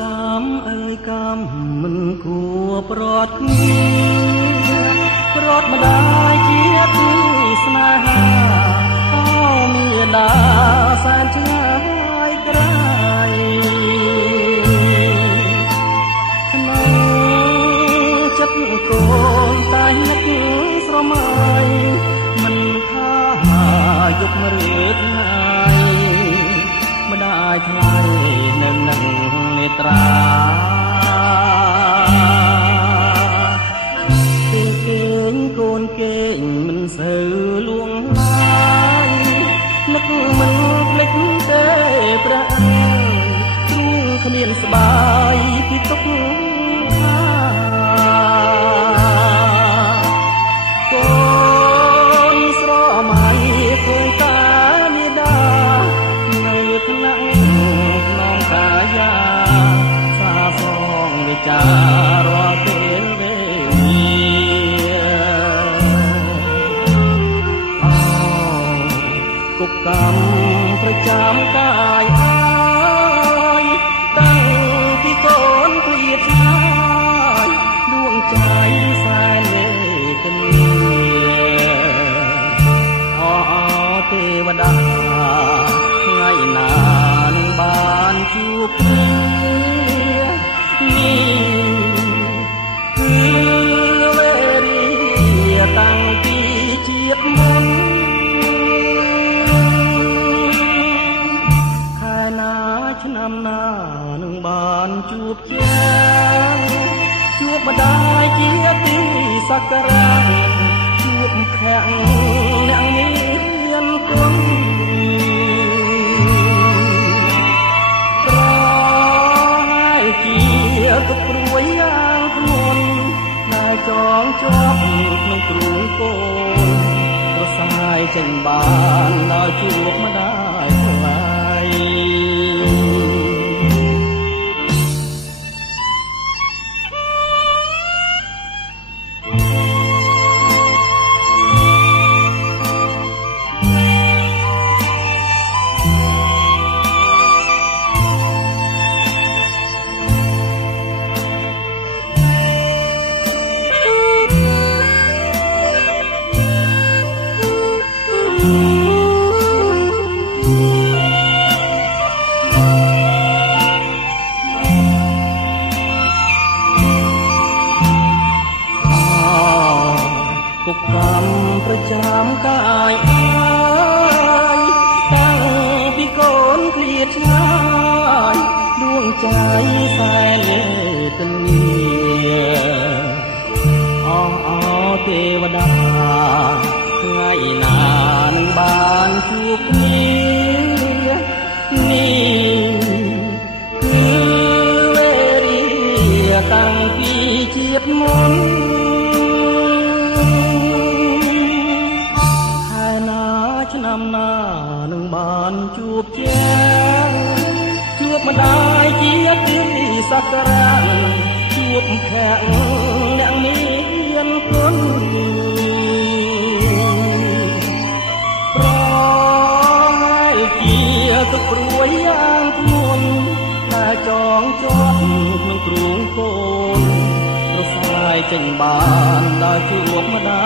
កម្មអើយកម្មមិនគួរប្រត់គ្នាប្រត់ម្ដាយជាទីស្នេហាអូមានដាសែនឆ្ងាយក្រៃក្នុងចិត្តកូនតែនឹកស្រមៃមិនថាយប់ឬថ្ងៃម្ដាយថ្លៃនៅនឹងនេត្រាគេងកូនគេងមិនសូវលួងឡើយនឹកមិនភ្លេចទេព្រះអើយទ្រូងគ្មានស្បាយពីទុកកូនស្រមៃឃើញតាមេដានៅថ្នាក់ក្នុងកាយាសាសងវិចាររាល់ពេលវេលាគុកកម្មប្រចាំកាយហើយតាំងពីកូនព្រាឆ្ងាយដួងใจសែនវេទនាទេវតាថ្ងៃណានឹងបានជួបគ្នានេះគឺវេរីតាំងពីជាតិមុនខែណាឆ្នាំណានឹងបានជួបជាងជួបម្ដាយជាទីសក្ការៈជួបភក្តិអ្នកមានគុណប្រហើយជាទុកព្រួយយ៉ាងធ្ងន់ដែលចងជាប់ក្នុងទ្រូងកូនប្រសាយចេញបានដល់ជួបម្ដាយថ្លៃគុកកម្មប្រចាំកាយអើយតាំងពីកូនឃ្លាតឆ្ងាយដួងใจសែនវេទនាទេវតាថ្ងៃណានឹងបានជួបគ្នានេះគឺវេរីតាំងពីជាតិមុនឆ្នាំណានឹងបានជួបជាងជួបម្ដាយជាទីសក្ការៈជួបភក្តិអ្នកមានគុណប្រហើយជាទុកព្រួយយ៉ាងធ្ងន់តែចងជាប់ក្នុងទ្រូងកូនប្រសាយចេញបានដល់ជួបម្ដា